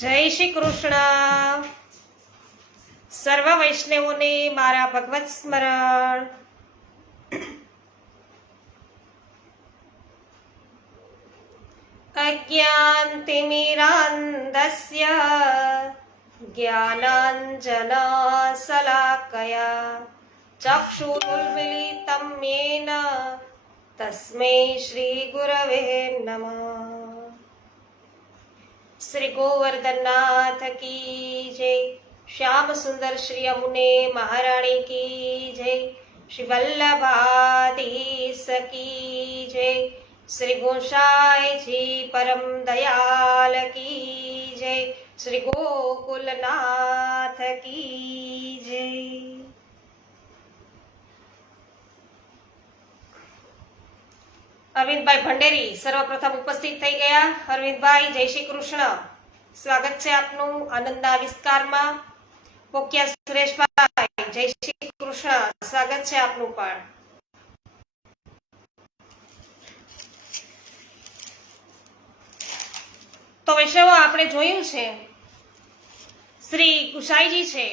જય શ્રી કૃષ્ણ. સર્વ વૈષ્ણવોને મારા ભગવત સ્મરણ. અજ્ઞાનતિમિરાન્ધસ્ય જ્ઞાનાંજનશલાકયા ચક્ષુરુન્મિલિतं येन તસ્मै શ્રી ગુરવે નમઃ. શ્રી ગોવર્ધનનાથ કી જય. શ્યામ સુંદર શ્રી અમુને મહારાણી કી જય. શ્રી વલ્લભાધીશ કી જય. શ્રી ગોસાઈજી પરમ દયાલ કી જય. શ્રી ગોકુલનાથ કી જય. અરવિંદભાઈ ભંડેરી સર્વપ્રથમ ઉપસ્થિત થઈ ગયા. અરવિંદભાઈ, જય શ્રી કૃષ્ણ. સ્વાગત છે આપનું આનંદ આવિષ્કારમાં. પોકિયા સુરેશભાઈ, જય શ્રી કૃષ્ણ. સ્વાગત છે આપનું પણ. તો વૈષ્ણવો, આપણે જોયું છે શ્રી ગુસાઈજી છે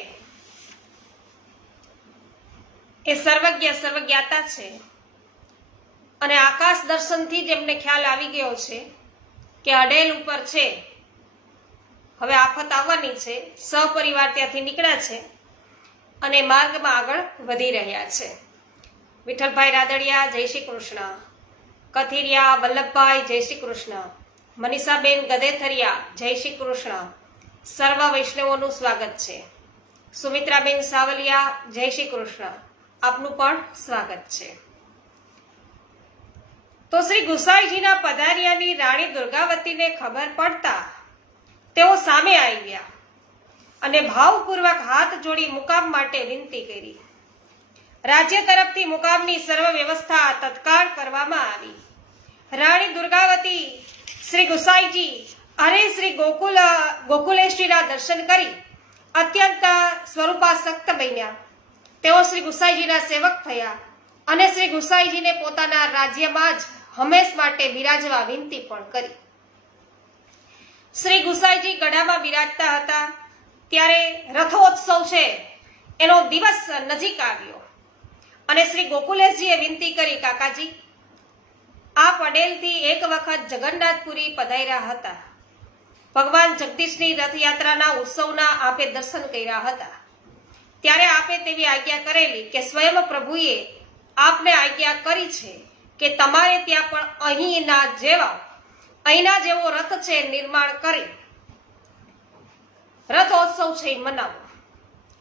એ સર્વજ્ઞ સર્વજ્ઞાતા છે અને આકાશ દર્શનથી જ એમને ખ્યાલ આવી ગયો છે કે અડેલ ઉપર છે, હવે આફત આવવાની છે. સહપરિવાર ત્યાંથી નીકળ્યા છે અને માર્ગમાં આગળ વધી રહ્યા છે. વિઠ્ઠલભાઈ રાદડિયા, જય શ્રી કૃષ્ણ. કથિરિયા વલ્લભભાઈ, જય શ્રી કૃષ્ણ. મનીષાબેન ગદેથરિયા, જય શ્રી કૃષ્ણ. સર્વ વૈષ્ણવોનું સ્વાગત છે. સુમિત્રાબેન સાવલિયા, જય શ્રી કૃષ્ણ. આપનું પણ સ્વાગત છે. તો શ્રી ગુસાઈજીના પધાર્યાની રાણી દુર્ગાવતીને ખબર પડતા તેઓ સામે આવ્યા અને ભાવપૂર્વક હાથ જોડી મુકામ માટે વિનંતી કરી. રાજ્ય તરફથી મુકામની સર્વ વ્યવસ્થા તત્કાળ કરવામાં આવી. રાણી દુર્ગાવતી શ્રી ગુસાઈજી અને શ્રી ગોકુલેશ્વરીના દર્શન કરી અત્યંત સ્વરૂપાસક્ત બન્યા. તેઓ શ્રી ગુસાઈજીના સેવક થયા અને શ્રી ગુસાઈજીને પોતાના રાજ્યમાં જ હંમેશ માટે બિરાજવા વિનંતી પણ કરી. શ્રી ગુસાઈજી ગઢામાં બિરાજતા હતા ત્યારે રથોત્સવ છે એનો દિવસ નજીક આવ્યો અને શ્રી ગોકુલેશજીએ વિનંતી કરી, કાકાજી, આ પટેલથી એક વખત જગન્નાથપુરી પધાર્યા હતા. ભગવાન જગદીશની રથયાત્રાના ઉત્સવના આપે દર્શન કર્યા હતા. ત્યારે આપે તેવી આજ્ઞા કરેલી કે સ્વયં પ્રભુએ આપને આજ્ઞા કરી છે કે તમારે ત્યાં પણ અહીંના જેવો રથ છે નિર્માણ કરી રથોત્સવ છે મનાવો.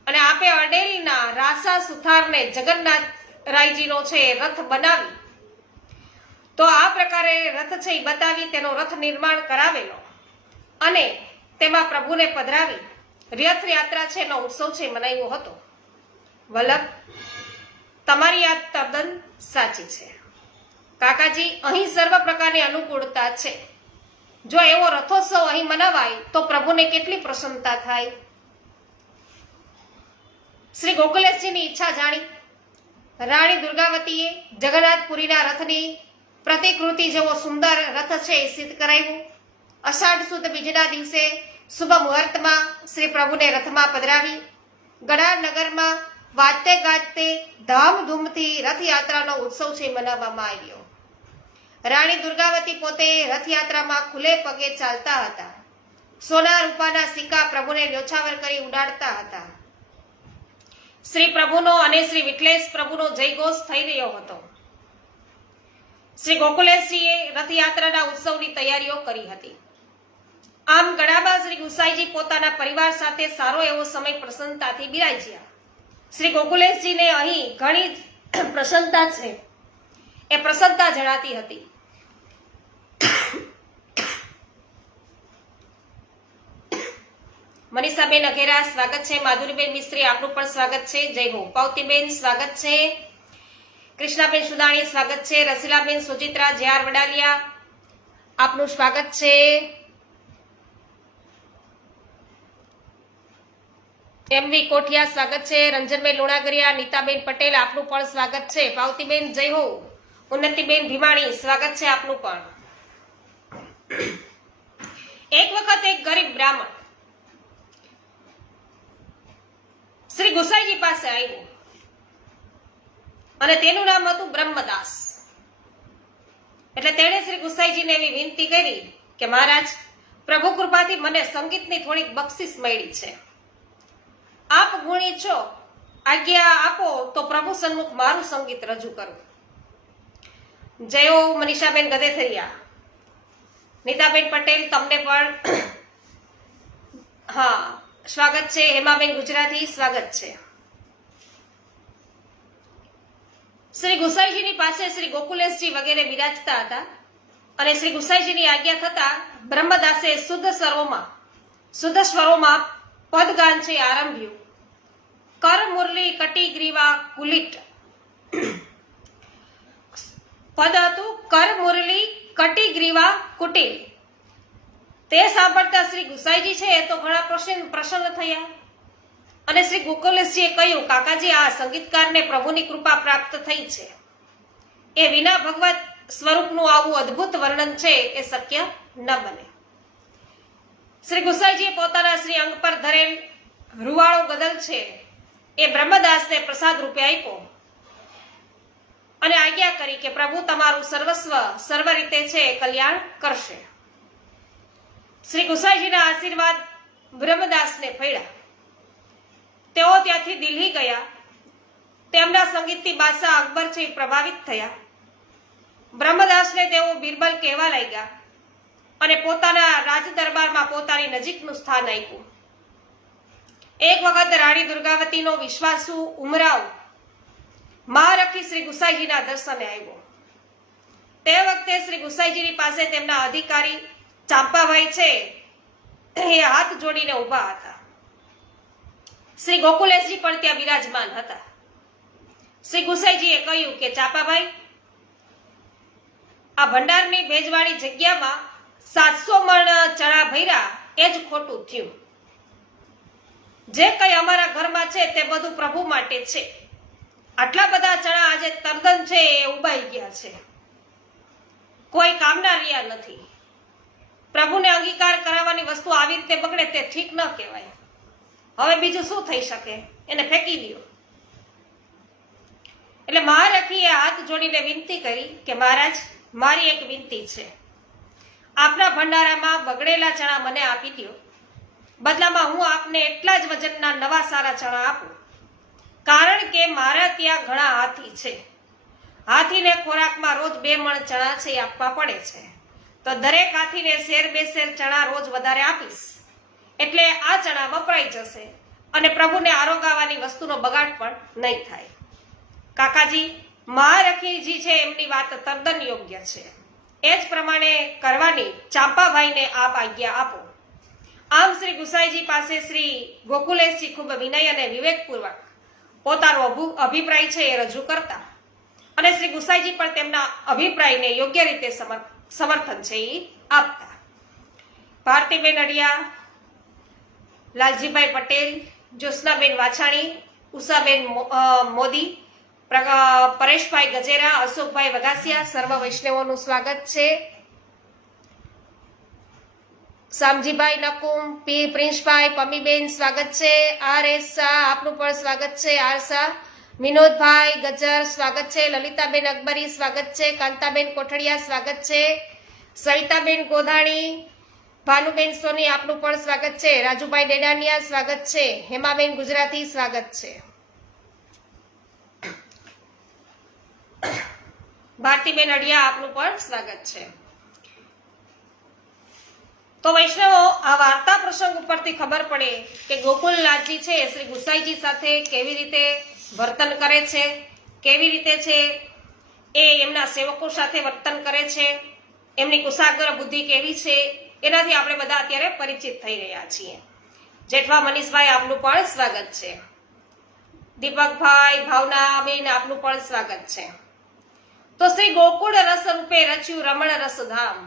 અને આપે અડેલના રાસા સુથારને જગન્નાથરાયજીનો છે રથ બનાવી, તો આ પ્રકારે રથ છે એ બતાવી તેનો રથ નિર્માણ કરાવેલો અને તેમાં પ્રભુને પધરાવી રથયાત્રા છે એનો ઉત્સવ છે મનાવ્યો હતો. વલ્લભ, તમારી આ તદ્દન સાચી છે કાકાજી. અહીં સર્વ પ્રકારની અનુકૂળતા છે. જો એવો રથોત્સવ અહીં મનાવાય તો પ્રભુને કેટલી પ્રસન્નતા થાય. શ્રી ગોકુલેશજીની ઈચ્છા જાણી રાણી દુર્ગાવતીએ જગન્નાથપુરીના રથની પ્રતિકૃતિ જેવો સુંદર રથ છે એ સિદ્ધ કરાવ્યું. અષાઢ સુદ બીજના દિવસે શુભ મુહૂર્તમાં શ્રી પ્રભુને રથમાં પધરાવી ગઢા નગરમાં વાજતે ગાજતે ધામધૂમથી રથયાત્રાનો ઉત્સવ છે મનાવવામાં આવ્યો. રાણી દુર્ગાવતી પોતે રથયાત્રામાં ખુલ્લે પગે ચાલતા હતા. સોના રૂપાના સિક્કા પ્રભુને ન્યોછાવર કરી ઉડાડતા હતા. શ્રી પ્રભુનો અને શ્રી વિઠ્ઠલેશ પ્રભુનો જયઘોષ થઈ રહ્યો હતો. શ્રી ગોકુલેશજીએ રથયાત્રાના ઉત્સવની તૈયારીઓ કરી હતી. આમ ગઢામાં શ્રી ગુસાઈજી પોતાના પરિવાર સાથે સારો એવો સમય પ્રસન્નતાથી બિરાજ્યા. શ્રી ગોકુલેશજીને અહીં ઘણી પ્રસન્નતા છે એ પ્રસન્નતા જણાતી હતી. મનીષાબેન અઘેરા, સ્વાગત છે. માધુરીબેન મિસ્ત્રી, આપનું પણ સ્વાગત છે. જય હો. પાવતીબેન, સ્વાગત છે. કૃષ્ણાબેન સુદાણી, સ્વાગત છે. રસીલાબેન સુચિત્રા જ્યાર વડાલિયા, આપનું સ્વાગત છે. એમવી કોઠિયા, સ્વાગત છે. રંજનબેન લુણાગરિયા, નીતાબેન પટેલ, આપનું પણ સ્વાગત છે. પાવતીબેન, જય હો. ઉન્નતિબેન ભીમાણી, સ્વાગત છે આપનું પણ. એક વખત એક ગરીબ બ્રાહ્મણ ગુસાઈજી પાસે આવ્યો અને તેનું નામ હતું બ્રહ્મદાસ. એટલે તેણે શ્રી ગુસાઈજીને એવી વિનંતી કરી કે મહારાજ, પ્રભુ કૃપાથી મને સંગીતની થોડીક બક્ષિસ મળી છે. આપ ગુણી છો, આજ્ઞા આપો તો પ્રભુ સન્મુખ મારું સંગીત રજૂ કરું. જય હો મનીષાબેન ગદેથરિયા, નીતાબેન પટેલ, તમને પણ હા સ્વાગત છે. હેમાબેન ગુજરાતી સ્વાગત છે. શ્રી ગુસાઈજીની પાસે શ્રી ગોકુલેશજી વગેરે બિરાજતા હતા અને શ્રી ગુસાઈજીની આજ્ઞા થતા બ્રહ્મદાસે શુદ્ધ સ્વરોમાં પદગાન છે આરંભ્યું. કર મુરલી કટી ગ્રીવા કુલિટ. પદ હતું કર મુરલી કટી ગ્રીવા કુટિલ. તે સાંભળતા શ્રી ગુસાઈજી છે એ તો ઘણા પ્રસન્ન થયા અને શ્રી ગોકુલેશજીએ કહ્યું, કાકાજી, આ સંગીતકારને પ્રભુની કૃપા પ્રાપ્ત થઈ છે. એ વિના ભગવત સ્વરૂપનું આવું અદ્ભુત વર્ણન છે એ શક્ય ન બને. શ્રી ગુસાઈજીએ પોતાના શ્રી અંગ પર ધરેલ રૂવાળો ગદલ છે એ બ્રહ્મદાસને પ્રસાદ રૂપે આપ્યો અને આજ્ઞા કરી કે પ્રભુ તમારું સર્વસ્વ સર્વ રીતે છે કલ્યાણ કરશે. શ્રી ગુસાઈજીના આશીર્વાદ બ્રહ્મદાસને ફળ્યા. તેઓ ત્યાંથી દિલ્હી ગયા. તેમના સંગીતથી બાદશાહ અકબર છે પ્રભાવિત થયા. બ્રહ્મદાસને તેઓ બિરબલ કહેવા લાગ્યા અને પોતાના રાજ દરબારમાં પોતાની નજીકનું સ્થાન આપ્યું. એક વખત રાણી દુર્ગાવતીનો વિશ્વાસુ ઉમરાવ મહારખી શ્રી ગુસાઈજીના દર્શને આવ્યો. તે વખતે શ્રી ગુસાઈજીની પાસે તેમના અધિકારી ચાંપાભાઈ છે એ હાથ જોડીને ઊભા હતા. શ્રી ગોકુલેશજી પણ ત્યાં બિરાજમાન હતા. શ્રી ગુસાઈજીએ કહ્યું કે ચાંપાભાઈ, આ ભંડારની ભેજવાળી જગ્યામાં 700 મણ ચણા ભર્યા એ જ ખોટું થયું. જે કઈ અમારા ઘરમાં છે તે બધું પ્રભુ માટે છે. આટલા બધા ચણા આજે તદ્દન છે એ ઉબાઈ ગયા છે. કોઈ કામના રહ્યા નથી. પ્રભુને અંગીકાર કરાવવાની વસ્તુ આવી રીતે બગડે તે ઠીક ન કહેવાય. હવે બીજું શું થઈ શકે? એને ફેંકી દો. એટલે મહારખીએ હાથ જોડીને વિનંતી કરી કે મહારાજ, મારી એક વિનંતી છે. આપના ભંડારામાં બગડેલા ચણા મને આપી દો. બદલામાં હું આપને એટલા જ વજનના નવા સારા ચણા આપું. કારણ કે મારા ત્યાં ઘણા હાથી છે. હાથીને ખોરાકમાં રોજ 2 મણ ચણા છે એ આપવા પડે છે. તો દરેક હાથીને શેર 2 શેર ચણા રોજ વધારે આપીશ. એટલે આ ચણા વપરાઈ જશે અને પ્રભુને આરોગાવાની વસ્તુનો બગાડ પણ નહીં થાય. કાકાજી, મહારખીજી છે એમની વાત તદ્દન યોગ્ય છે. એ જ પ્રમાણે કરવાની ચાંપાભાઈને આપ આજ્ઞા આપો. આમ શ્રી ગુસાઈજી પાસે શ્રી ગોકુલેશજી ખૂબ વિનય અને વિવેકપૂર્વક પોતાનો અભિપ્રાય છે એ રજૂ કરતા અને શ્રી ગુસાઈજી પણ તેમના અભિપ્રાયને યોગ્ય રીતે સમર્થન છે એ આપતા. ભારતીબેન અડિયા, લાલજીભાઈ પટેલ, જ્યોત્સનાબેન વાછાણી, ઉષાબેન મોદી, પરેશભાઈ ગજેરા, અશોકભાઈ વઘાસિયા, સર્વ વૈષ્ણવોનું સ્વાગત છે. શામજીભાઈ નકુમ, પ્રિન્સભાઈ, પમીબેન સ્વાગત છે. આર એસ શાહ આપનું પણ સ્વાગત છે. આર શાહ, વિનોદભાઈ ગજર સ્વાગત છે. લલિતાબેન અકબરી સ્વાગત છે. કાંતાબેન કોઠડિયા સ્વાગત છે. સવિતાબેન ગોધાણી, ભાનુબેન સોની આપનું પણ સ્વાગત છે. રાજુભાઈ ડેડાનિયા સ્વાગત છે. હેમાબેન ગુજરાતી સ્વાગત છે. ભારતીબેન અડિયા આપનું પણ સ્વાગત છે. તો વૈષ્ણવો, આ વાર્તા પ્રસંગ ઉપરથી ખબર પડે કે ગોકુલનાથજી છે શ્રી ગુસાઈજી સાથે કેવી રીતે વર્તન કરે છે, કેવી રીતે છે એ એમના સેવકો સાથે વર્તન કરે છે, એમની કુશાગ્ર બુદ્ધિ કેવી છે, એનાથી આપણે બધા અત્યારે પરિચિત થઈ રહ્યા છીએ. જેઠવા મનીષભાઈ આપનું પણ સ્વાગત છે. દીપકભાઈ, ભાવનાબેન આપનું પણ સ્વાગત છે. તો શ્રી ગોકુળ રસ રૂપે રચ્યું રમણ રસધામ.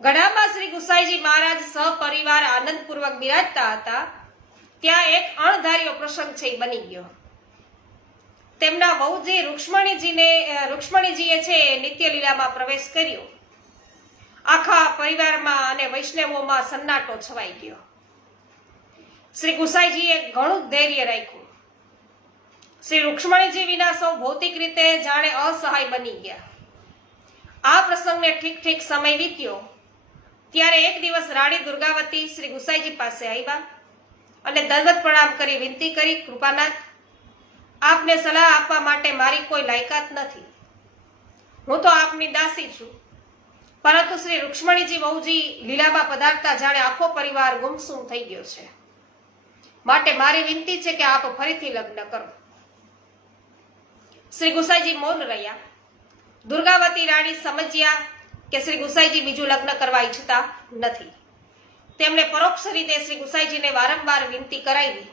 ગઢામાં શ્રી ગુસાઈજી મહારાજ સહપરિવાર આનંદપૂર્વક બિરાજતા હતા. ત્યાં એક અણધાર્યો પ્રસંગ છે એ બની ગયો. તેમના વહુજી રૂક્ષ્મણીજીએ છે નિત્ય લીલામાં પ્રવેશ કર્યો. આખા પરિવારમાં અને વૈષ્ણવોમાં સન્નાટો છવાઈ ગયો. શ્રી ગુસાઈજીએ ઘણું ધૈર્ય રાખ્યું. શ્રી રૂક્ષ્મણીજી વિના સૌ ભૌતિક રીતે જાણે અસહાય બની ગયા. આ પ્રસંગને ઠીક સમય વીત્યો ત્યારે એક દિવસ રાણી દુર્ગાવતી શ્રી ગુસાઈજી પાસે આવ્યા અને દંડવત પ્રણામ કરી વિનંતી કરી, કૃપાનાથ, આપને સલાહ આપવા માટે મારી કોઈ લાયકાત નથી. હું તો આપની દાસી છું, પરંતુ શ્રી રૂક્ષ્મણીજી વહુજી લીલામાં પધારતા જાણે આખો પરિવાર ગુમસુમ થઈ ગયો છે. માટે મારી વિનંતી છે કે આપ ફરીથી લગ્ન કરો. શ્રી ગુસાઈજી મૌન રહ્યા. દુર્ગાવતી રાણી સમજ્યા કે શ્રી ગુસાઈજી બીજું લગ્ન કરવા ઈચ્છતા નથી. તેમણે પરોક્ષ રીતે શ્રી ગુસાઈજીને વારંવાર વિનંતી કરાવી,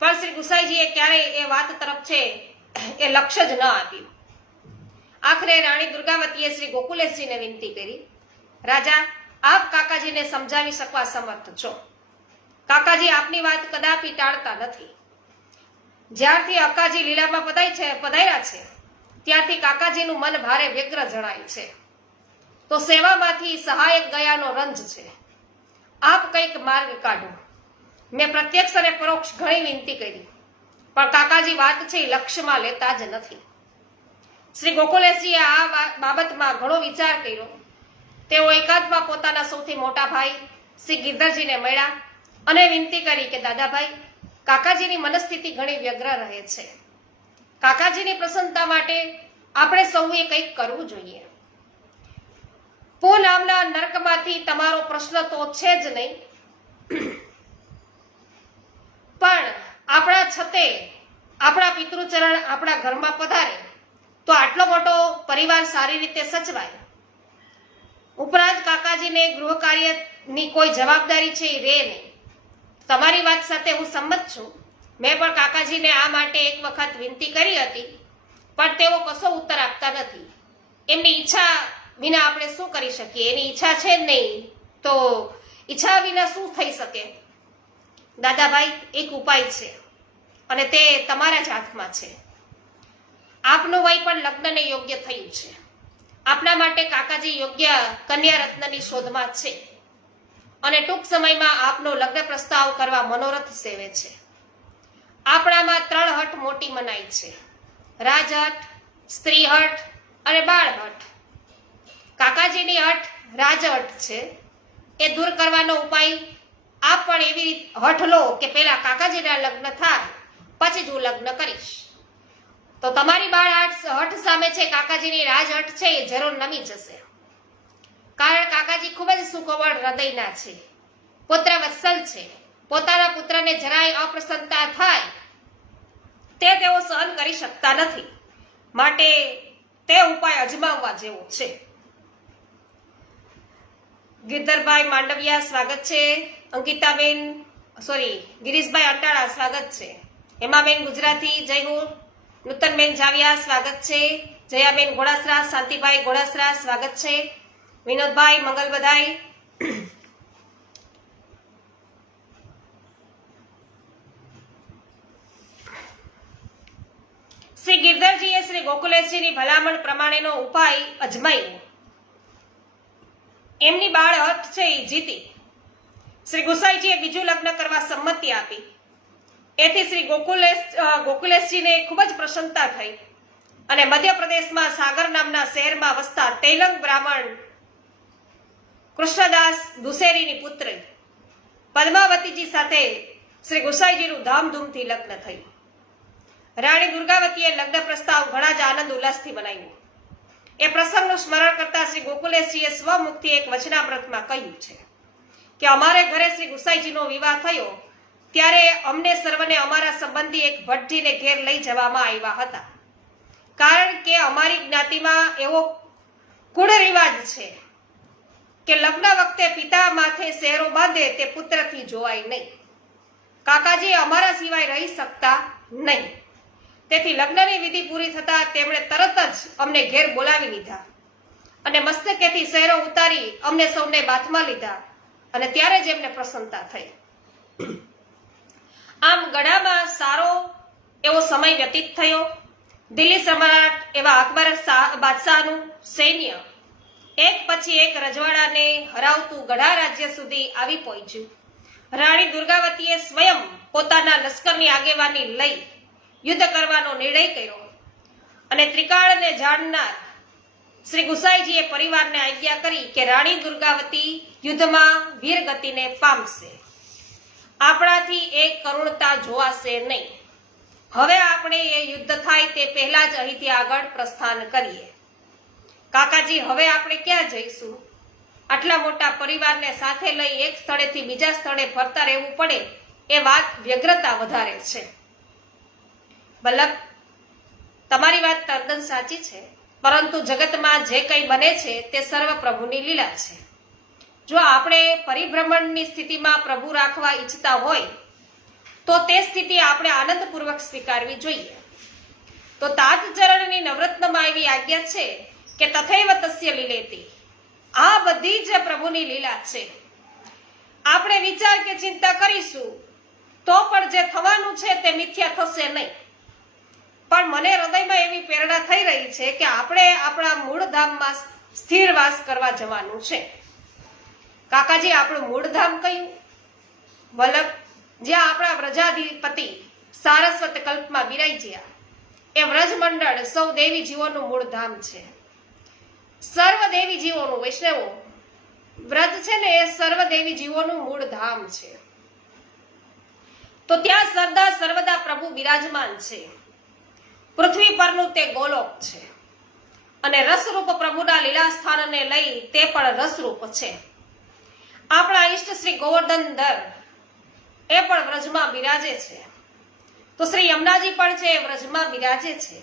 પણ શ્રી ગુસાઈજીએ ક્યારેય એ વાત તરફ છે એ લક્ષ્ય જ ન આપ્યું. આખરે રાણી દુર્ગાવતીએ શ્રી ગોકુલેશજીને વિનંતી કરી, રાજા, આપ કાકાજીને સમજાવી શકવા સમર્થ છો. કાકાજી આપની વાત કદાપી ટાળતા નથી. જ્યારથી અક્કાજી લીલામાં પધાર્યા છે ત્યારથી કાકાજીનું મન ભારે વ્યગ્ર જણાય છે. તો સેવામાંથી સહાયક ગયાનો રંજ છે. આપ કંઈક માર્ગ કાઢો. મેં પ્રત્યક્ષ અને પરોક્ષ ઘણી વિનંતી કરી, પણ કાકાજી વાત છે લક્ષ્યમાં લેતા જ નથી. શ્રી ગોકુલેશજીએ આ બાબતમાં ઘણો વિચાર કર્યો. તેઓ એકાંતમાં પોતાના સૌથી મોટા ભાઈ શ્રી ગિરધરજીને મળ્યા અને વિનંતી કરી કે દાદાભાઈ, કાકાજીની મનસ્થિતિ ઘણી વ્યગ્ર રહે છે. કાકાજીની પ્રસન્નતા માટે આપણે સૌએ કંઈક કરવું જોઈએ. પો નામના નરકમાંથી તમારો પ્રશ્ન તો છે જ નહીં, પણ આપણા છતે આપણા પિતૃચરણ આપણા ઘરમાં પધારે તો આટલો મોટો પરિવાર સારી રીતે સચવાય. ઉપરાંત કાકાજીને ગૃહ કાર્યની કોઈ જવાબદારી છે એ રહે નહીં. તમારી વાત સાથે હું સંમત છું. મેં પણ કાકાજીને આ માટે એક વખત વિનંતી કરી હતી, પણ તેઓ કશો ઉત્તર આપતા નથી. એમની ઈચ્છા વિના આપણે શું કરી શકીએ? એની ઈચ્છા છે જ નહીં તો ઈચ્છા વિના શું થઈ શકે? દાદાભાઈ, એક ઉપાય છે અને તે તમારા જ હાથમાં છે. આપનું વય પણ લગ્નને યોગ્ય થયું છે. આપના માટે કાકાજી યોગ્ય કન્યા રત્નની શોધમાં છે અને ટૂંક સમયમાં આપનો લગ્ન પ્રસ્તાવ કરવા મનોરથ સેવે છે. આપણામાં 3 હઠ મોટી મનાઈ છે: રાજહઠ, સ્ત્રીહઠ અને બાળહઠ. કાકાજીની હઠ રાજહઠ છે. એ દૂર કરવાનો ઉપાય આપ પણ એવી હઠ લો કે પહેલા કાકાજીના લગ્ન થાય પછી જ હું લગ્ન કરીશ. તો તમારી બાળ હઠ સામે છે કાકાજીની રાજહઠ છે એ જરૂર નમી જશે. કારણ કાકાજી ખૂબ જ સુકોમળ હૃદયના છે, પુત્ર વત્સલ છે. પોતાના પુત્રને જરાય અપ્રસન્નતા થાય તે તેઓ સહન કરી શકતા નથી. માટે તે ઉપાય અજમાવવા જેવો છે. ગિરધરભાઈ માંડવિયા સ્વાગત છે. ગિરીશભાઈ અટાળા સ્વાગત છે. હેમાબેન ગુજરાતી જય હો. નૂતનબેન જાવિયા સ્વાગત છે. જયાબેન ઘોડાસરા, શાંતિભાઈ ઘોડાસરા સ્વાગત છે. વિનોદભાઈ મંગલ બધાઈ. શ્રી ગિરધરજીએ શ્રી ગોકુલેશજીની ભલામણ પ્રમાણેનો ઉપાય અજમાવ્યો. એમની બાળ હઠ છે એ જીતી. શ્રી ગુસાઈજીએ બીજું લગ્ન કરવા સંમતિ આપી. એથી શ્રી ગોકુલેશજીને ખૂબ જ પ્રસન્નતા થઈ અને મધ્યપ્રદેશમાં સાગર નામના શહેરમાં વસતા તેલંગ બ્રાહ્મણ કૃષ્ણદાસ દુસેરીની પુત્રી પદ્માવતીજી સાથે શ્રી ગુસાઈજીનું ધામધૂમથી લગ્ન થયું. રાણી દુર્ગાવતીએ લગ્ન પ્રસ્તાવ ઘણા જ આનંદ ઉલ્લાસથી બનાવ્યો. એ પ્રસંગનું સ્મરણ કરતા શ્રી ગોકુલેશજીએ સ્વમુખથી એક વચનામૃતમાં કહ્યું છે કે અમારે ઘરે શ્રી ગુસાઈજીનો વિવાહ થયો ત્યારે અમને સર્વને અમારા સંબંધી એક ભટ્ટજીને ઘેર લઈ જવામાં આવ્યા હતા. કારણ કે અમારી જ્ઞાતિમાં એવો કુળ રિવાજ છે કે લગ્ન વખતે પિતા માથે સેરો બાંધે તે પુત્રથી જોવાય નહીં. કાકાજી અમારા સિવાય રહી શકતા નહીં. તેથી લગ્નની વિધિ પૂરી થતા તેમણે તરત જ અમને ઘેર બોલાવી લીધા અને મસ્તકેથી સેરો ઉતારી અમને સૌને બાથમાં લીધા અને ત્યારે જ એમને પ્રસન્નતા થઈ. આમ ગળામાં સારો એવો સમય વ્યતીત થયો. દિલ્હી સમ્રાટ એવા અકબર બાદશાહનું સૈન્ય એક પછી એક રજવાડાને હરાવતું ગઢા રાજ્ય સુધી આવી પહોંચ્યું. રાણી દુર્ગાવતીએ સ્વયં પોતાના લશ્કરની આગેવાની લઈ યુદ્ધ કરવાનો નિર્ણય કર્યો અને ત્રિકાળને જાણનાર શ્રી ગુસાઈજીએ પરિવારને આજ્ઞા કરી કે રાણી દુર્ગાવતી યુદ્ધમાં વીરગતિને પામશે. આપણાથી એ કરુણતા જોવાશે નહીં. હવે આપણે એ યુદ્ધ થાય તે પહેલા જ અહીંથી આગળ પ્રસ્થાન કરીએ. કાકાજી, હવે આપણે ક્યાં જઈશું? આટલા મોટા પરિવારને સાથે લઈ એક સ્થળેથી બીજા સ્થળે ફરતા રહેવું પડે એ વાત વ્યગ્રતા વધારે છે. વલ્લભ, તમારી વાત તદ્દન સાચી છે, પરંતુ જગતમાં જે કંઈ બને છે તે સર્વ પ્રભુની લીલા છે. જો આપણે પરિભ્રમણની સ્થિતિમાં પ્રભુ રાખવા ઈચ્છતા હોય તો તે સ્થિતિ આપણે આનંદપૂર્વક સ્વીકારવી જોઈએ. તો તાતચરણની નવરત્નમાં એવી આજ્ઞા છે કે તથૈવ તસ્ય લીલેતિ. આ બધી જ પ્રભુની લીલા છે. આપણે વિચાર કે ચિંતા કરીશું તો પણ જે થવાનું છે તે મિથ્યા થશે નહીં. પણ મને હૃદયમાં એવી પ્રેરણા થઈ રહી છે કે આપણે આપણા મૂળ ધામમાં સ્થિર વાસ કરવા જવાનું છે. કાકાજી, આપણું મૂળ ધામ કયું? વલ્લભ, જ્યાં આપણા વ્રજાધિપતિ સારસ્વત કલ્પમાં બિરાજ્યા એ વ્રજમંડળ સૌ દેવી જીવોનું મૂળ ધામ છે. સર્વ દેવી જીવોનું, વૈષ્ણવો, વ્રજ છે ને એ સર્વ દેવી જીવોનું મૂળ ધામ છે. તો ત્યાં સદા સર્વદા પ્રભુ બિરાજમાન છે. પૃથ્વી પરનું તે ગોલોક છે અને રસરૂપ પ્રભુના લીલા સ્થાનને લઈ તે પણ રસરૂપ છે. આપણા ઈષ્ટ શ્રી ગોવર્ધન ધર એ પણ વ્રજમાં બિરાજે છે. તો શ્રી યમુનાજી પણ છે એ વ્રજમાં બિરાજે છે.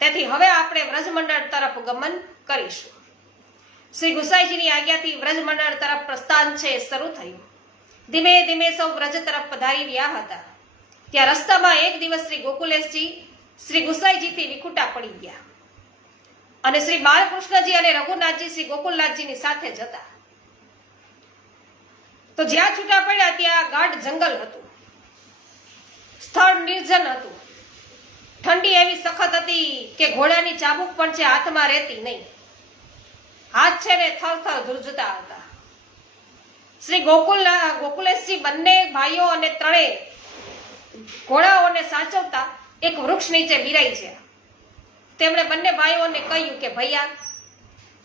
તેથી હવે આપણે વ્રજમંડળ તરફ ગમન કરીશું. શ્રી ગુસાઈજીની આજ્ઞાથી વ્રજમંડળ તરફ પ્રસ્થાન છે શરૂ થયું. ધીમે ધીમે સૌ વ્રજ તરફ પધારી રહ્યા હતા. ત્યાં રસ્તામાં એક દિવસ શ્રી ગોકુલેશજી શ્રી ગુસાઈજીથી વિખૂટા પડી ગયા અને શ્રી બાલકૃષ્ણજી અને રઘુનાથજી શ્રી ગોકુલનાથજીની સાથે જતા. તો જ્યાં છૂટા પડ્યા ત્યાં ગાઢ જંગલ હતું. સ્થળ નિર્જન હતું. ઠંડી એવી સખત હતી કે ઘોડાની ચાબુક પણ છે હાથમાં રહેતી નહીં. હાથ છે ને થરથર ધ્રુજતા હતા. શ્રી ગોકુલેશજી બંને ભાઈઓ અને ત્રણેય ઘોડાઓને સાચવતા એક વૃક્ષ નીચે બિરાઈ ગયા. તેમણે બંને ભાઈઓને કહ્યું કે ભૈયા,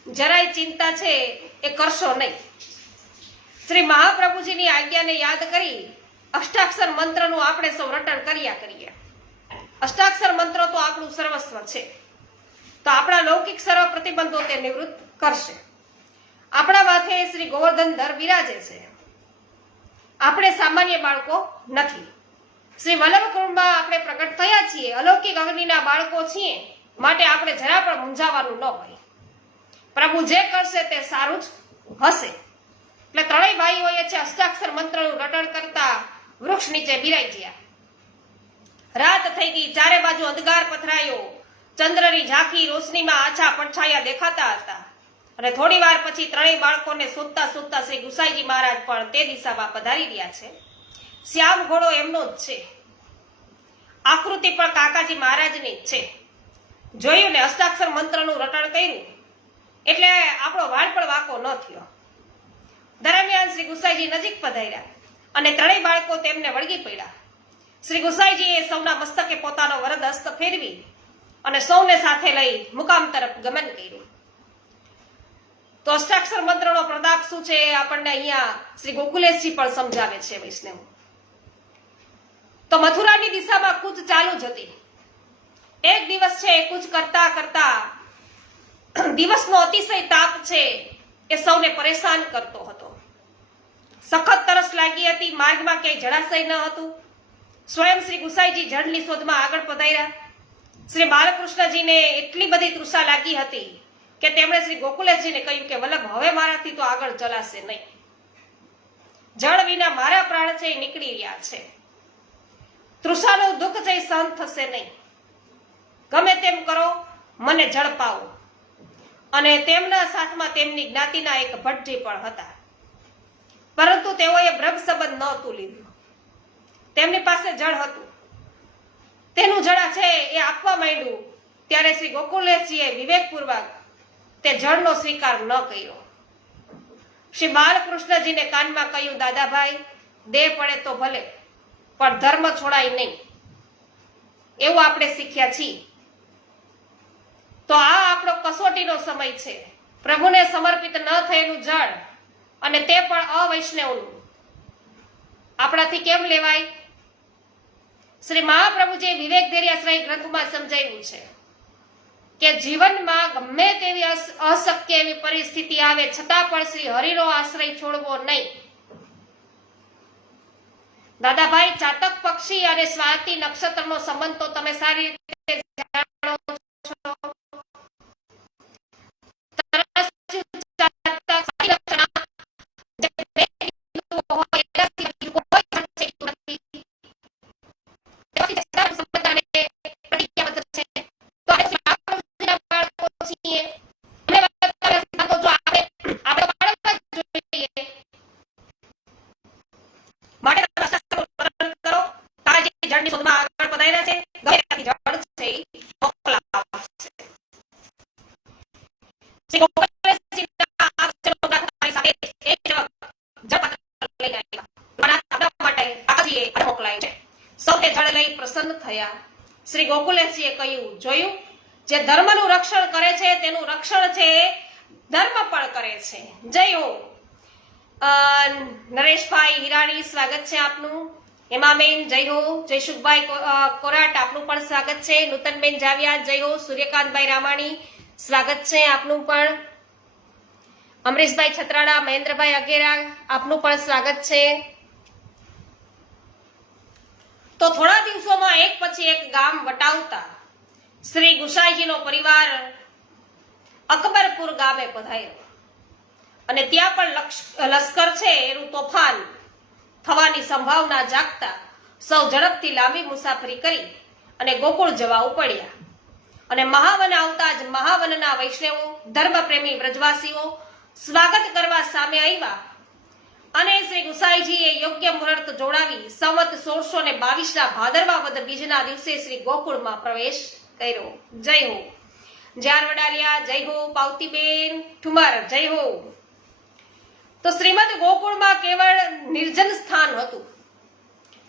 જરાય ચિંતા છે એ કરશો નહીં. શ્રી મહાપ્રભુજીની આજ્ઞાને યાદ કરી અષ્ટાક્ષર મંત્રનું આપણે સૌ રટણ કર્યા કરીએ. અષ્ટાક્ષર મંત્ર તો આપણું સર્વસ્વ છે. તો આપણા લૌકિક સર્વ પ્રતિબંધો તે નિવૃત્ત કરશે. આપણા માથે શ્રી ગોવર્ધન ધર બિરાજે છે. આપણે સામાન્ય બાળકો નથી. શ્રી વલ્લભ કુળમાં આપણે પ્રગટ થયા છીએ. અલૌકિક અગ્નિના બાળકો છીએ. માટે આપણે જરા પણ મૂંઝાવાનું ન હોય. પ્રભુ જે કરશે તે સારું જ હશે. એટલે ત્રણેય ભાઈઓએ છે અષ્ટાક્ષર મંત્રનું રટણ કરતા વૃક્ષ નીચે બિરાઈ ગયા. રાત થઈ ગઈ. ચારે બાજુ અંધકાર પથરાયો. ચંદ્રની ઝાંખી રોશનીમાં આછા પડછાયા દેખાતા હતા અને થોડી વાર પછી ત્રણેય બાળકોને શોધતા શોધતા શ્રી ગુસાઈજી મહારાજ પણ તે દિશામાં પધારી રહ્યા છે. શ્યામ ઘોડો એમનો જ છે. આકૃતિ પણ કાકાજી મહારાજની જ છે. જોયું ને, અષ્ટાક્ષર મંત્રનું રટણ કર્યું એટલે આપણો વાળ પણ વાંકો ન થયો. દરમિયાન શ્રી ગુસાઈજી નજીક પધાર્યા અને ત્રણેય બાળકો તેમને વળગી પડ્યા. શ્રી ગુસાઈજીએ સૌના મસ્તકે પોતાનો વરદ હસ્ત ફેરવી અને સૌને સાથે લઈ મુકામ તરફ ગમન કર્યું. તો અષ્ટાક્ષર મંત્રનો પ્રતાપ શું છે એ આપણને અહીંયા શ્રી ગોકુલેશજી પણ સમજાવે છે. વૈષ્ણવ, તો મથુરાની દિશામાં કૂચ ચાલુ જ હતી. એક દિવસ છે કૂચ કરતા કરતા દિવસનો અતિશય તાપ છે એ સૌને પરેશાન કરતો હતો. સખત તરસ લાગી હતી. માર્ગમાં ક્યાંય જળાશય ન હતું. સ્વયં શ્રી ગુસાઈજી જળની શોધમાં આગળ પધાર્યા. શ્રી બાલકૃષ્ણજીને એટલી બધી તૃષા લાગી હતી કે તેમણે શ્રી ગોકુલેશજીને કહ્યું કે વલ્લભ, હવે મારાથી તો આગળ ચલાશે નહીં. જળ વિના મારા પ્રાણ છે એ નીકળી રહ્યા છે. તૃષાનું દુઃખ છે સહન થશે નહીં. ગમે તેમ કરો, મને જળ પાવો. અને તેમના સાથમાં તેમની જ્ઞાતિના એક ભટ્ટજી પણ હતા. પરંતુ તેઓએ બ્રહ્મ સંબંધ નહોતું લીધું. તેમની પાસે જળ હતું. તેનું જળ છે એ આપવા માંડ્યું ત્યારે શ્રી ગોકુલેશજીએ વિવેકપૂર્વક તે જળનો સ્વીકાર ન કર્યો. શ્રી બાલકૃષ્ણજીને કાનમાં કહ્યું, દાદાભાઈ, દેહ પડે તો ભલે, પણ ધર્મ છોડાય નહીં. એવું આપણે શીખ્યા છીએ. તો આ આપણો કસોટીનો સમય છે. પ્રભુને સમર્પિત ન થયેલું જળ અને તે પણ અવૈષ્ણવનું આપણાથી કેમ લેવાય? શ્રી મહાપ્રભુજીએ વિવેક ધૈર્યાશ્રય ગ્રંથમાં સમજાવ્યું છે કે જીવનમાં ગમે તેવી અશક્ય એવી પરિસ્થિતિ આવે છતાં પણ શ્રી હરિનો આશ્રય છોડવો નહીં. દાદાભાઈ, ચાતક પક્ષી અને સ્વાતિ નક્ષત્રનો સંબંધ તો તમે સારી રીતે જાણો છો. પ્રસન્ન થયા. શ્રી ગોકુલેશજીએ કહ્યું, જોયું, જે ધર્મનું રક્ષણ કરે છે તેનું રક્ષણ છે ધર્મ પણ કરે છે. જય હો. નરેશભાઈ હિરાણી, સ્વાગત છે આપનું. હેમાબેન, જય હો. જયસુખભાઈ કોરાટ, આપનું પણ સ્વાગત છે. નૂતનબેન જાવિયા, જય હો. સૂર્યકાંતભાઈ રામાણી, સ્વાગત છે આપનું પણ. અમરીશભાઈ છત્રાડા, મહેન્દ્રભાઈ અગેરા, આપનું પણ સ્વાગત છે. તો થોડા દિવસોમાં એક પછી એક ગામ વટાવતા શ્રી ગુસાઈજીનો પરિવાર અકબરપુર ગામે પધાર્યો અને ત્યાં પણ લશ્કર છે એનું તોફાન થવાની સંભાવના જાગતા સૌ ઝડપથી લાંબી મુસાફરી કરી અને ગોકુળ જવા ઉપડ્યા. અને મહાવન આવતા જ મહાવનના વૈષ્ણવો, ધર્મપ્રેમી વ્રજવાસીઓ સ્વાગત કરવા સામે આવ્યા અને શ્રી ગુસાઈજીએ યોગ્ય મુહૂર્ત જોડાવી સંવત 1622 ના ભાદરવા વદ બીજના દિવસે શ્રી ગોકુળમાં પ્રવેશ કર્યો. જય હો. જ્યાર વડાલિયા, જય હો. પાવતીબેન ઠુમર, જય હો. તો શ્રીમદ ગોકુળમાં કેવળ નિર્જન સ્થાન હતું.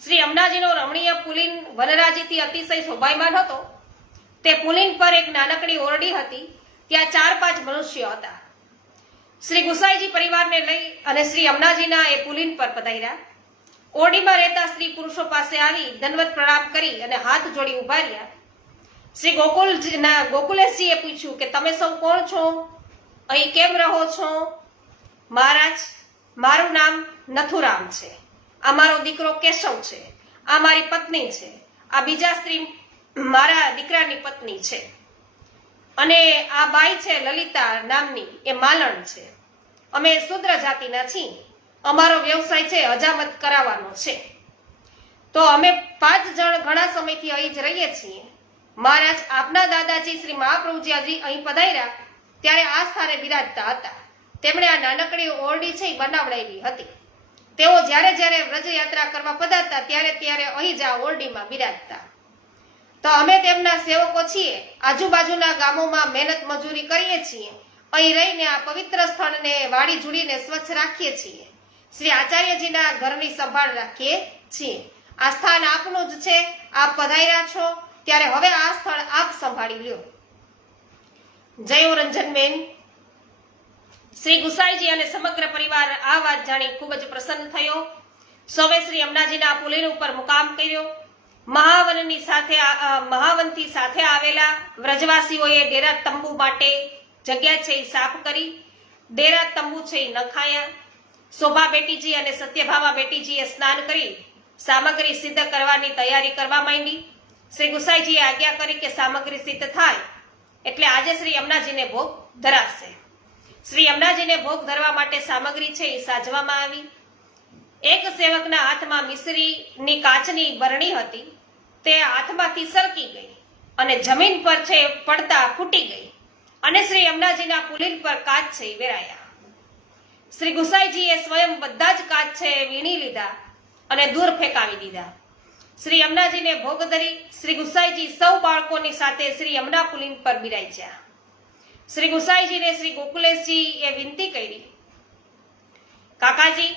શ્રી અમનાજીનો રમણીય પુલિન વનરાજીથી અતિશય શોભાયમાન હતો. તે પુલિન પર એક નાનકડી ઓરડી હતી. ત્યાં 4-5 મનુષ્યો હતા. શ્રી ગુસાઈજી પરિવારને લઈ અને શ્રી અમનાજીના એ પુલિન પર પધાર્યા. ઓરડીમાં રહેતા સ્ત્રી પુરુષો પાસે આવી દંડવત પ્રણામ કરી અને હાથ જોડી ઉભા રહ્યા. શ્રી ગોકુલેશજીએ પૂછ્યું કે તમે સૌ કોણ છો? અહીં કેમ રહો છો? મહારાજ, મારું નામ નથુરામ છે. આ મારો દીકરો કેશવ છે. આ મારી પત્ની છે. આ બીજા સ્ત્રી મારા દીકરાની પત્ની છે. અને આ બાઈ છે લલિતા નામની, એ માલણ છે. અમે શુદ્ર જાતિના છીએ. અમારો વ્યવસાય છે હજામત કરાવવાનો છે. તો અમે 5 જણ ઘણા સમયથી અહીં જ રહીએ છીએ. મહારાજ, આપના દાદાજી શ્રી મહાપ્રભુજી અહીં પધાર્યા ત્યારે આ સ્થાને બિરાજતા હતા. તેમણે આ નાનકડી ઓરડી છે એ બનાવડાવી હતી. તેઓ જ્યારે જ્યારે વ્રજ યાત્રા કરવા પધારતા ત્યારે અહીં જ આ ઓરડીમાં બિરાજતા. તો અમે તેમના સેવકો છીએ. આજુબાજુના ગામોમાં મહેનત મજૂરી કરીએ છીએ. અહીં રહીને આ પવિત્ર સ્થળને વાડી જુડીને સ્વચ્છ રાખીએ છીએ. શ્રી આચાર્યજીના ઘરની સંભાળ રાખીએ છીએ. આ સ્થાન આપનું જ છે. આપ પધાર્યા છો ત્યારે હવે આ સ્થળ આપ સંભાળી લ્યો. જય રંજનબેન. શ્રી ગુસાઈજી અને સમગ્ર પરિવાર આ વાત જાણી ખૂબ જ પ્રસન્ન થયો. સૌએ શ્રી અમનાજીના પુલિન ઉપર મુકામ કર્યો. મહાવનથી સાથે આવેલા વ્રજવાસીઓએ ડેરા તંબુ માટે જગ્યા છે એ સાફ કરી. ડેરા તંબુ છે એ નખાયા. શોભા બેટીજી અને સત્યભામા બેટીજીએ સ્નાન કરી સામગ્રી સિદ્ધ કરવાની તૈયારી કરવા માંડી. શ્રી ગુસાઈજીએ આજ્ઞા કરી કે સામગ્રી સિદ્ધ થાય એટલે આજે શ્રી અમનાજીને ભોગ ધરાશે. શ્રી અમનાજીને ભોગ ધરવા માટે સામગ્રી છે એ સાજવામાં આવી. એક સેવકના હાથમાં મિશ્રીની કાચની બરણી હતી. તે હાથમાંથી સરકી ગઈ અને જમીન પર છે પડતા ફૂટી ગઈ અને શ્રી અમનાજીના પુલિન પર કાચ છે વેરાયા. શ્રી ગુસાઈજીએ સ્વયં બધા જ કાચ છે વીણી લીધા અને દૂર ફેંકાવી દીધા. શ્રી અમનાજીને ભોગ ધરી શ્રી ગુસાઈજી સૌ બાળકોની સાથે શ્રી અમના પુલિન પર બિરાજ્યા. શ્રી ગુસાઈજીને શ્રી ગોકુલેશજી એ વિનંતી કરી, કાકાજી,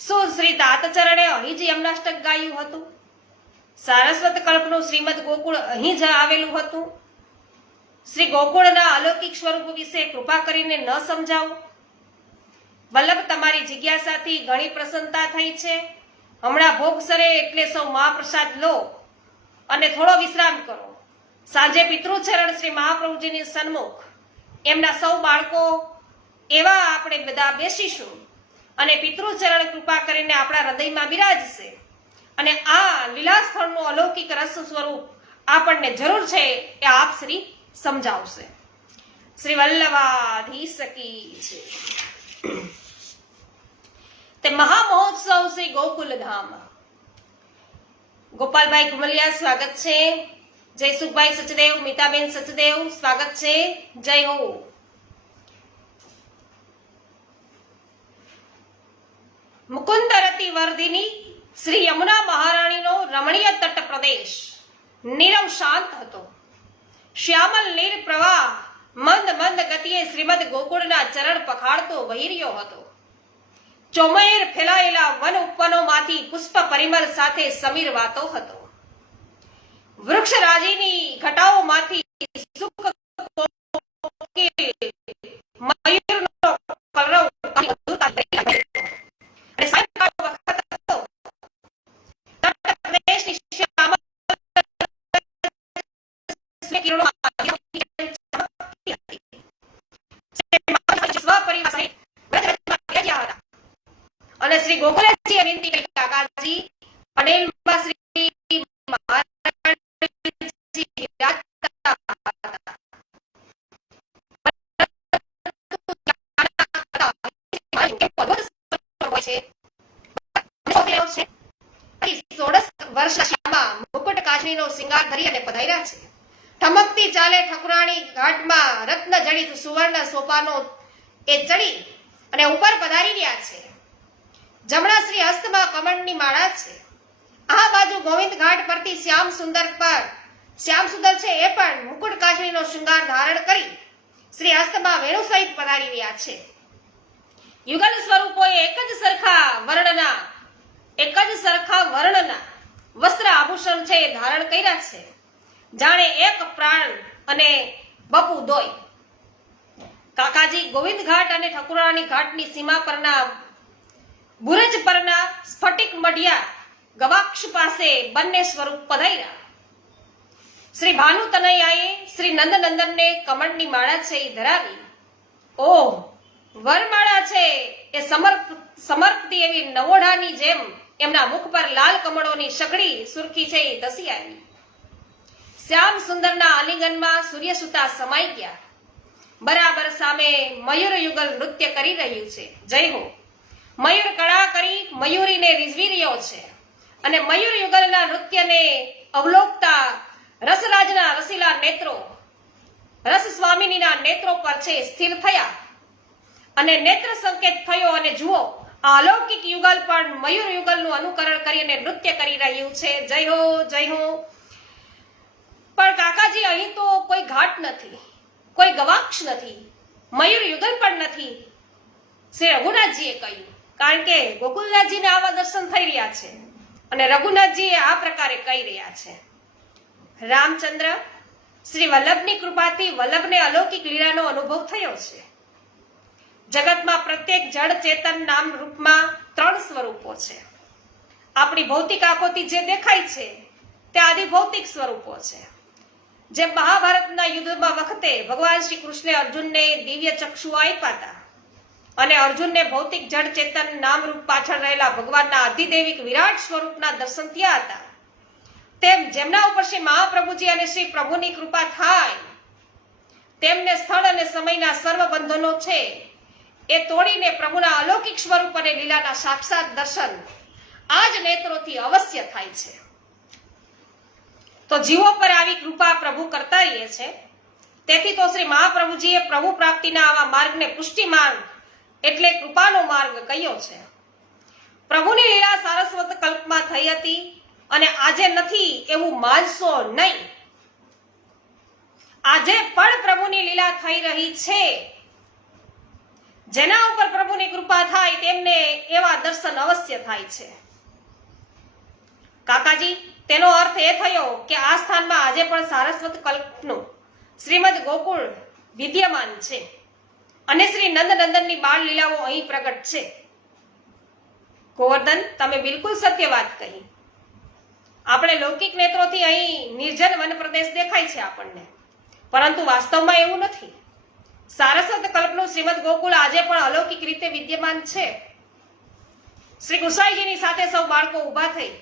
શું શ્રી તાતચરણે અહીં જ યમનાષ્ટક ગાયું હતું? સારસ્વત કલ્પનું શ્રીમદ ગોકુળ અહીં જ આવેલું હતું. શ્રી ગોકુળના અલૌકિક સ્વરૂપ વિશે કૃપા કરીને ન સમજાવો. વલ્લભ, તમારી જિજ્ઞાસાથી ઘણી પ્રસન્નતા થઈ છે. હમણાં ભોગ સરે એટલે સૌ મહાપ્રસાદ લો અને થોડો વિશ્રામ કરો. સાંજે પિતૃચરણ શ્રી મહાપ્રભુજીની સન્મુખ એમના સૌ બાળકો એવા આપણે બધા બેસીશું અને પિતૃચરણ કૃપા કરીને આપણા હૃદયમાં બિરાજશે અને આ લીલા સ્થળનું અલૌકિક રસ સ્વરૂપ આપણને જરૂર છે એ આપ શ્રી સમજાવશે. શ્રી વલ્લભાધીશ કી છે. તે મહામહોત્સવ શ્રી ગોકુલ ધામ. ગોપાલભાઈ ઘુમલિયા સ્વાગત છે. જયસુખભાઈ સચદેવ, મીતાબેન સચદેવ સ્વાગત છે. જય હો. મુકુંદ રતિ વર્ધિની શ્રી યમુના મહારાણીનો રમણીય તટ પ્રદેશ નીરવ શાંત હતો. શ્યામલ નીર પ્રવાહ મંદ મંદ ગતિએ શ્રીમદ ગોકુળના ચરણ પખાડતો વહી રહ્યો હતો. ચોમેર ફેલાયેલા વન ઉપવનોમાંથી પુષ્પ પરિમળ સાથે સમીર વાતો હતો. વૃક્ષ રાજીની ઘટાઓમાંથી સુખ કોકિલ મયુરનો કલરવ અદ્ભુત અને સાયંકાળ વખત હતો. તટ પ્રદેશની શ્યામલ કિરણોમાં ચમકતી હતી. સ્વપરિવાર સહિત વ્રતરથમાં બિરાજ્યા હતા અને શ્રી ગોકુલજીએ વિનંતી કરી, કાકાજી પટેલમાં શ્રી મહારાજજી બિરાજતા હતા. મુકુટ કાચનીનો શિંગાર ધરી અને પધાર્યા છે. ઠમકતી ચાલે ઠકુરાણી ઘાટમાં રત્ન જડિત સુવર્ણ સોપાનો એ ચડી અને ઉપર પધારી રહ્યા છે. જમણા શ્રી હસ્તમાં કમળની માળા છે. આ બાજુ ગોવિંદ ઘાટ પરથી શ્યામ સુંદર છે એ પણ મુકુટ કાચનીનો શૃંગાર ધારણ કરી શ્રી હસ્તમાં વેણુ સહિત પધારી રહ્યા છે. યુગલ સ્વરૂપોએ એક જ સરખા વર્ણના વસ્ત્ર આભૂષણ છે એ ધારણ કર્યા છે. જાણે એક પ્રાણ અને બપુ દોય. કાકાજી ગોવિંદ ઘાટ અને ઠકુરાણી ઘાટની સીમા પરના બુરજ પરના સ્ફટિક મઢિયા ગવાક્ષ પાસે બંને સ્વરૂપ પધાર્યા. શ્રી ભાનુ તનયાએ શ્રી નંદનંદનને કમળની માળા છે એ ધરાવી. ઓહ, વરમાળા છે એ સમર્પતી એવી નવોઢાની જેમ એમના મુખ પર લાલ કમળોની સઘળી સુરખી છે એ ધસી આવી. શ્યામ સુંદરના આલિંગનમાં સૂર્યસુતા સમાઈ ગયા. બરાબર સામે મયુર યુગલ નૃત્ય કરી રહ્યું છે. જય હો. મયુર કળા કરી મયુરીને રીઝવી રહ્યો છે અને મયુર યુગલના નૃત્યને અવલોકતા રસરાજના રસીલા નેત્રો રસ સ્વામિનીના નેત્રો પર છે સ્થિર થયા અને નેત્ર સંકેત થયો અને જુઓ, આ અલૌકિક યુગલ પણ મયુર યુગલનું અનુકરણ કરીને નૃત્ય કરી રહ્યું છે. જય હો, જય હો. પણ કાકાજી, અહીં તો કોઈ ઘાટ નથી, કોઈ ગવાક્ષ નથી, મયુર યુગલ પણ નથી, શ્રી રઘુનાથજીએ કહ્યું. કારણ કે ગોકુલનાથજીને આવા દર્શન થઈ રહ્યા છે અને રઘુનાથજી આ પ્રકારે કહી રહ્યા છે. રામચંદ્ર, શ્રી વલ્લભની કૃપાથી વલ્લભને અલૌકિક લીલાનો અનુભવ થયો છે. જગતમાં પ્રત્યેક જળ ચેતન નામ રૂપમાં 3 સ્વરૂપો છે. આપણી ભૌતિક આંખોથી જે દેખાય છે તે આદિ ભૌતિક સ્વરૂપો છે. જે મહાભારતના યુદ્ધમાં વખતે ભગવાન શ્રી કૃષ્ણે અર્જુનને દિવ્ય ચક્ષુ આપ્યા હતા અને અર્જુનને ભૌતિક જળ ચેતન નામ રૂપ પાછળ રહેલા ભગવાનના અધિદૈવિક વિરાટ સ્વરૂપના દર્શન થયા હતા, તેમ જેમના ઉપર શ્રી મહાપ્રભુજી અને શ્રી પ્રભુની કૃપા થાય તેમને સ્થળ અને સમયના સર્વ બંધનો છે એ તોડીને પ્રભુના અલૌકિક સ્વરૂપ અને લીલાના સાક્ષાત દર્શન આ જ નેત્રોથી અવશ્ય થાય છે. તો જીવો પર આવી કૃપા પ્રભુ કરતા રહીએ છે. તેથી તો શ્રી મહાપ્રભુજીએ પ્રભુ પ્રાપ્તિના આવા માર્ગને પુષ્ટિ માર્ગ એટલે કૃપાનો માર્ગ કહ્યો છે. પ્રભુની લીલા સારસ્વત કલ્પમાં થઈ હતી અને આજે નથી એવું માનશો નહીં. આજે પણ પ્રભુની લીલા થઈ રહી છે. જેના ઉપર પ્રભુની કૃપા થાય તેમને એવા દર્શન અવશ્ય થાય છે. કાકાજી, તેનો અર્થ એ થયો કે આ સ્થાનમાં આજે પણ સારસ્વત કલ્પનું શ્રીમદ ગોકુળ વિદ્યમાન છે અને શ્રી નંદનંદનની બાળ લીલાઓ અહીં પ્રગટ છે. ગોવર્ધન, તમે બિલકુલ સત્ય વાત કહી. આપણે લૌકિક નેત્રોથી અહીં નિર્જન વન પ્રદેશ દેખાય છે આપણને, પરંતુ વાસ્તવમાં એવું નથી. સારસ્વત કલ્પનું શ્રીમદ ગોકુળ આજે પણ અલૌકિક રીતે વિદ્યમાન છે. શ્રી ગુસાઈજીની સાથે સૌ બાળકો ઊભા થઈ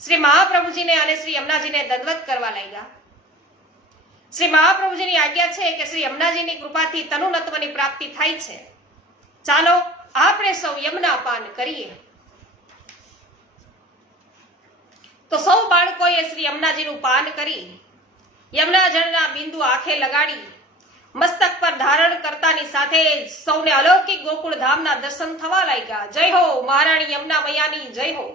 શ્રી મહાપ્રભુજીને અને શ્રી યમુનાજીને દંડવત કરવા લાગ્યા. શ્રી મહાપ્રભુજીની આજ્ઞા છે કે શ્રી યમુનાજીની કૃપાથી તનુનત્વની પ્રાપ્તિ થાય છે. ચાલો આપણે સૌ યમુના પાન કરીએ. તો સૌ બાળકોએ શ્રી યમુનાજીનું પાન કરી યમુના જળના બિંદુ આંખે લગાડી મસ્તક પર ધારણ કરતાની સાથે સૌને અલૌકિક ગોકુળ ધામના દર્શન થવા લાગ્યા. જય હો મહારાણી યમુના મૈયાની જય હો.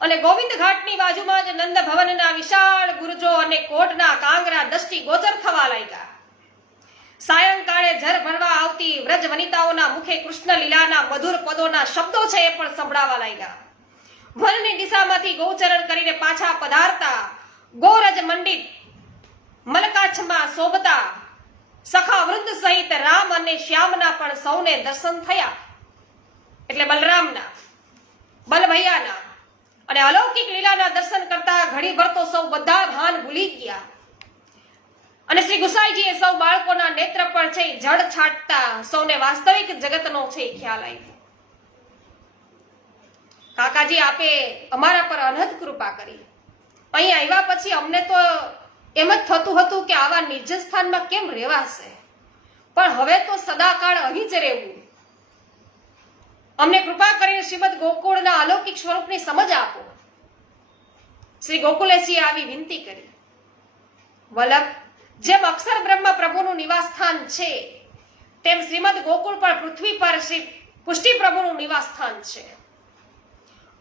અને ગોવિંદ ઘાટની બાજુમાં જ નંદ ભવનના વિશાળ ગુરજો અને કોટના કાંગરા દ્રષ્ટિ ગોચર થવા લાગ્યા. સાયંકાળે ઝર ભરવા આવતી વ્રજ વનિતાઓના મુખે કૃષ્ણ લીલાના મધુર પદોના શબ્દો છે એ પણ સંભળાવા લાગ્યા. વનની દિશામાંથી ગૌચરણ કરીને પાછા પધારતા ગોરજ મંડિત મલકાછમાં શોભતા સખા વૃંદ સહિત રામ અને શ્યામના પણ સૌને દર્શન થયા. એટલે બલરામના, બલભૈયાના અને અલૌકિક લીલાના દર્શન કરતા ઘડીભર તો સૌ બધા ભાન ભૂલી ગયા. અને શ્રી ગુસાઈજીએ સૌ બાળકોના નેત્ર પર છે જળ છાંટતા સૌને વાસ્તવિક જગતનો છે ખ્યાલ આવ્યો. કાકાજી, આપે અમારા પર અનહદ કૃપા કરી. અહીં આવ્યા પછી અમને તો એમ જ થતું હતું કે આવા નિર્જન સ્થાનમાં કેમ રહેવાશે, પણ હવે તો સદાકાળ અહીં જ રહેવું. અમને કૃપા કરીને શ્રીમદ ગોકુળના અલૌકિક સ્વરૂપની સમજ આપો. શ્રી ગોકુલેશજીએ આવી વિનંતી કરી. વલ્લભ, જેમ અક્ષર બ્રહ્મ પ્રભુનું નિવાસ સ્થાન છે તેમ શ્રીમદ ગોકુળ પર પૃથ્વી પર શ્રી પુષ્ટિ પ્રભુનું નિવાસ સ્થાન છે.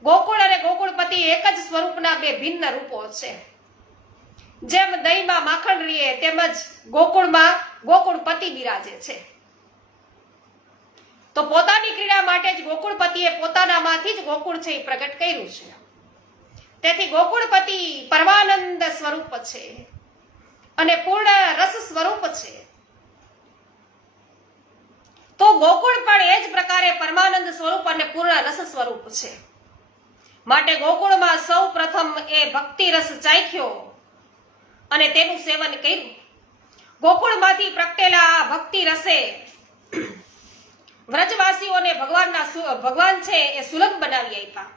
ગોકુળ અને ગોકુળપતિ એક જ સ્વરૂપના બે ભિન્ન રૂપો છે. જેમ દહીંમાં માખણ રીએ તેમજ ગોકુળમાં ગોકુળપતિ બિરાજે છે. તો પોતાની ક્રીડા માટે જ ગોકુળપતિએ પોતાનામાંથી જ ગોકુળ છે એ પ્રગટ કર્યું છે. તેથી ગોકુળપતિ પરમાનંદ સ્વરૂપ છે અને પૂર્ણ રસ સ્વરૂપ છે. તો ગોકુળ પણ એ જ પ્રકારે પરમાનંદ સ્વરૂપ અને પૂર્ણ રસ સ્વરૂપ છે. માટે ગોકુળમાં સૌ પ્રથમ એ ભક્તિ રસ ચાખ્યો અને તેનું સેવન કર્યું. ગોકુળમાંથી પ્રગટેલા ભક્તિ રસે વ્રજવાસીઓને ભગવાન છે એ સુલભ બનાવી આપ્યા.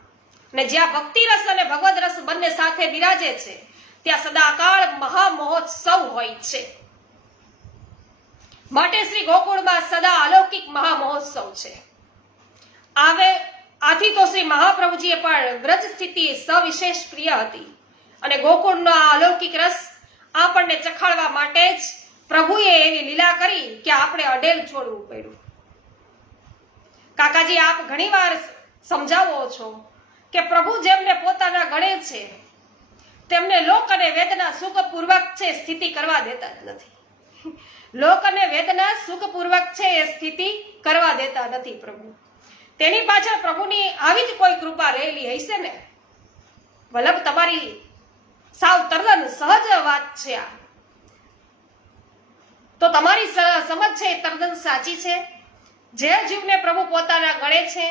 અને જ્યાં ભક્તિ રસ અને ભગવદ રસ બંને સાથે બિરાજે છે ત્યાં સદાકાળ મહામહોત્સવ હોય છે. માટે શ્રી ગોકુળમાં સદા અલૌકિક મહામહોત્સવ છે. આથી તો શ્રી મહાપ્રભુજીએ પણ વ્રજ સ્થિતિ સવિશેષ પ્રિય હતી અને ગોકુળનો આ અલૌકિક રસ આપણને ચખાડવા માટે જ પ્રભુએ એવી લીલા કરી કે આપણે અડેલ છોડવું પડ્યું. કાકાજી, આપ ઘણીવાર સમજાવો છો કે પ્રભુ જેમને પોતાના ગણે છે તેમને લોક અને વેદના સુખપૂર્વક છે સ્થિતિ કરવા દેતા જ નથી. લોક અને વેદના સુખપૂર્વક છે એ સ્થિતિ કરવા દેતા નથી પ્રભુ. તેની પાછળ પ્રભુની આવી જ કોઈ કૃપા રહેલી હશે ને. વલ્લભ, તમારી સાવ તદ્દન સહજ વાત છે આ. તો તમારી સમજ છે એ તદ્દન સાચી છે. જે જીવને પ્રભુ પોતાના ગણે છે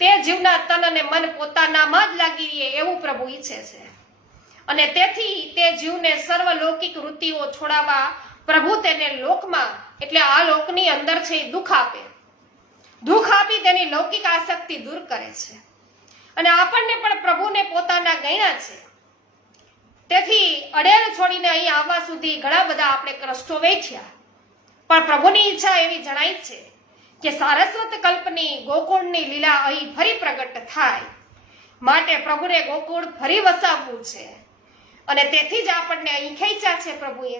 તે જીવના તન અને મન પોતાનામાં જ લાગી રહે એવું પ્રભુ ઈચ્છે છે. અને તેથી તે જીવને સર્વલૌકિક વૃત્તિઓ છોડાવવા પ્રભુ તેને લોકમાં એટલે આ લોકની અંદર છે દુઃખ આપે. દુઃખ આપી તેની લૌકિક આસક્તિ દૂર કરે છે. અને આપણને પણ પ્રભુને પોતાના ગણ્યા છે. તેથી અડેલ છોડીને અહીં આવવા સુધી ઘણા બધા આપણે કષ્ટો વેઠ્યા, પણ પ્રભુની ઈચ્છા એવી જણાઈ છે કે સારસ્વત કલ્પની ગોકુળની લીલા અહીં ફરી પ્રગટ થાય. માટે પ્રભુને ગોકુળ ફરી વસાવવું છે અને તેથી જ આપણને અહીં ખેંચ્યા છે પ્રભુએ.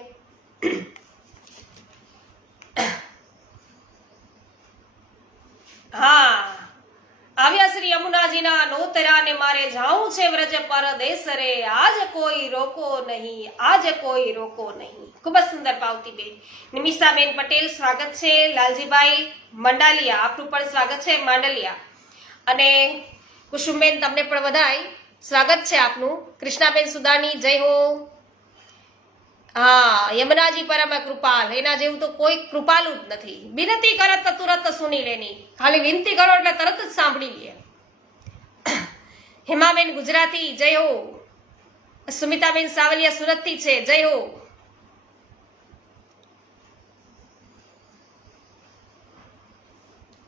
હા, આવ્યા શ્રી યમુનાજીના નોતરાને મારે જાવું છે વ્રજ પરદેશ રે, આજ કોઈ રોકો નહીં, આજ કોઈ રોકો નહીં. ખૂબ જ સુંદર પાવતી બેન. નિમિષાબેન પટેલ સ્વાગત છે. લાલજીભાઈ મંડાલિયા આપનું પણ સ્વાગત છે માંડલિયા. અને કુસુમબેન તમને પણ બધાય સ્વાગત છે આપનું. કૃષ્ણાબેન સુદાની, જય હો. હા, યમુનાજી પરમ કૃપાલ, એના જેવું તો કોઈ કૃપાલુ જ નથી. વિનંતી કરે તો તુરંત સુની લેની, ખાલી વિનંતી કરો એટલે તરત જ સાંભળી લે. હેમાબેન ગુજરાતી, જય હો. સુમિતાબેન સાવલિયા સુરતથી છે, જય હો.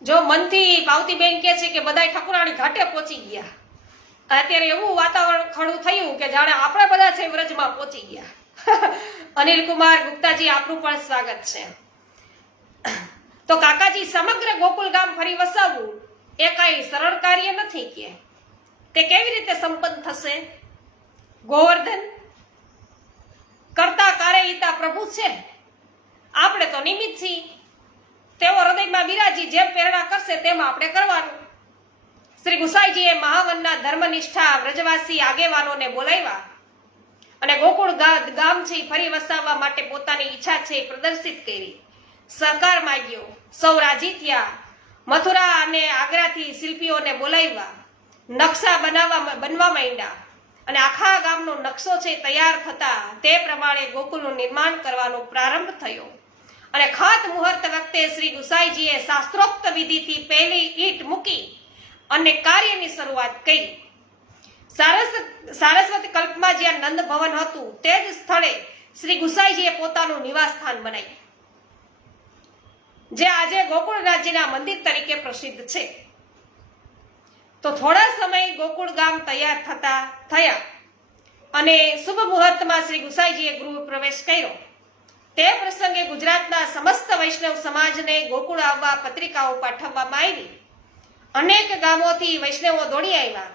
જો મનથી પાવતીબેન કે છે કે બધાય ઠકુરાણી ઘાટે પહોંચી ગયા. અત્યારે એવું વાતાવરણ ખડું થયું કે જાણે આપણે બધા છે વ્રજમાં પહોંચી ગયા. અનિલ કુમાર ગુપ્તાજી, આપનું પણ સ્વાગત છે. તો કાકાજી, સમગ્ર ગોકુલ ગામ ફરી વસાવવું એ કઈ સરળ કાર્ય નથી કે તે કેવી રીતે સંપન્ન થશે? ગોવર્ધન કરતા કાર્યહિતા પ્રભુ છે, આપણે તો નિમિત્ત છીએ. તેઓ હૃદયમાં બિરાજી જેમ પ્રેરણા કરશે તેમ આપણે કરવાનું. શ્રી ગુસાઈજીએ મહાવનના ધર્મનિષ્ઠા વ્રજવાસી આગેવાનોને બોલાવ્યા અને ગોકુળ ગામ છે ફરી વસાવવા માટે પોતાની ઈચ્છા છે પ્રદર્શિત કરી. સહકાર માંગ્યો, સૌ રાજી થયા. મથુરા અને આગ્રાથી શિલ્પીઓને બોલાવ્યા, નકશા બનવા માંડ્યા અને આખા ગામનો નકશો છે તૈયાર થતા તે પ્રમાણે ગોકુળનું નિર્માણ કરવાનો પ્રારંભ થયો. અને ખાત મુહૂર્ત વખતે શ્રી ગુસાઈજીએ શાસ્ત્રોક્ત વિધિથી પહેલી ઈંટ મૂકી અને કાર્યની શરૂઆત કરી. સારસ્વત કલ્પમાં જ્યાં નંદ ભવન હતું તે જ સ્થળે શ્રી ગુસાઈજીએ પોતાનું નિવાસ સ્થાન બનાવ્યું, જે આજે ગોકુળ રાજ્યના મંદિર તરીકે પ્રસિદ્ધ છે. તો થોડા સમય ગોકુળ ગામ તૈયાર થયા અને શુભ મુહૂર્તમાં શ્રી ગુસાઈજીએ ગૃહ પ્રવેશ કર્યો. તે પ્રસંગે ગુજરાતના સમસ્ત વૈષ્ણવ સમાજને ગોકુળ આવવા પત્રિકાઓ પાઠવવામાં આવી. અનેક ગામોથી વૈષ્ણવો દોડી આવ્યા.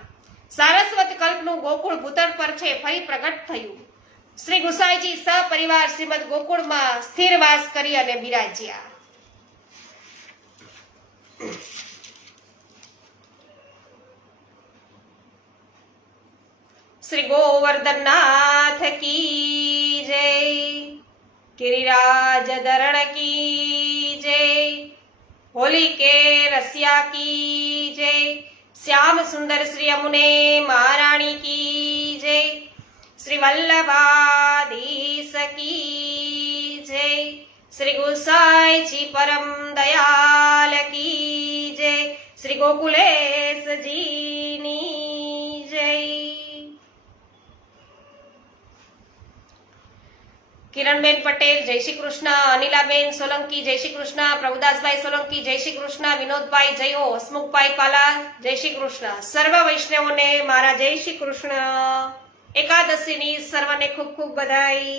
સારસ્વત કલ્પનું ગોકુળ ભૂતળ પર છે ફરી પ્રગટ થયું. શ્રી ગુસાઈજી સપરિવાર શ્રીમદ ગોકુળમાં સ્થિર વાસ કરી અને બિરાજ્યા. શ્રી ગોવર્ધનનાથ કી જય. गिरिराज धरण की जय. होली के रसिया की जय. श्याम सुंदर श्री यमुने महारानी की जय. श्री वल्लभाधीश की जय. श्री गुसाईजी परम दयाल की जय. श्री गोकुलेश जी ની જય. કિરણબેન પટેલ, જય શ્રી કૃષ્ણ. અનિલાબેન સોલંકી, જય શ્રી કૃષ્ણ. પ્રભુદાસભાઈ સોલંકી, જય શ્રી કૃષ્ણ. વિનોદભાઈ, જય હો. હસમુખભાઈ પાલા, જય શ્રી કૃષ્ણ. સર્વ વૈષ્ણવોને મારા જય શ્રી કૃષ્ણ. એકાદશીની સર્વને ખૂબ ખૂબ બધાઈ.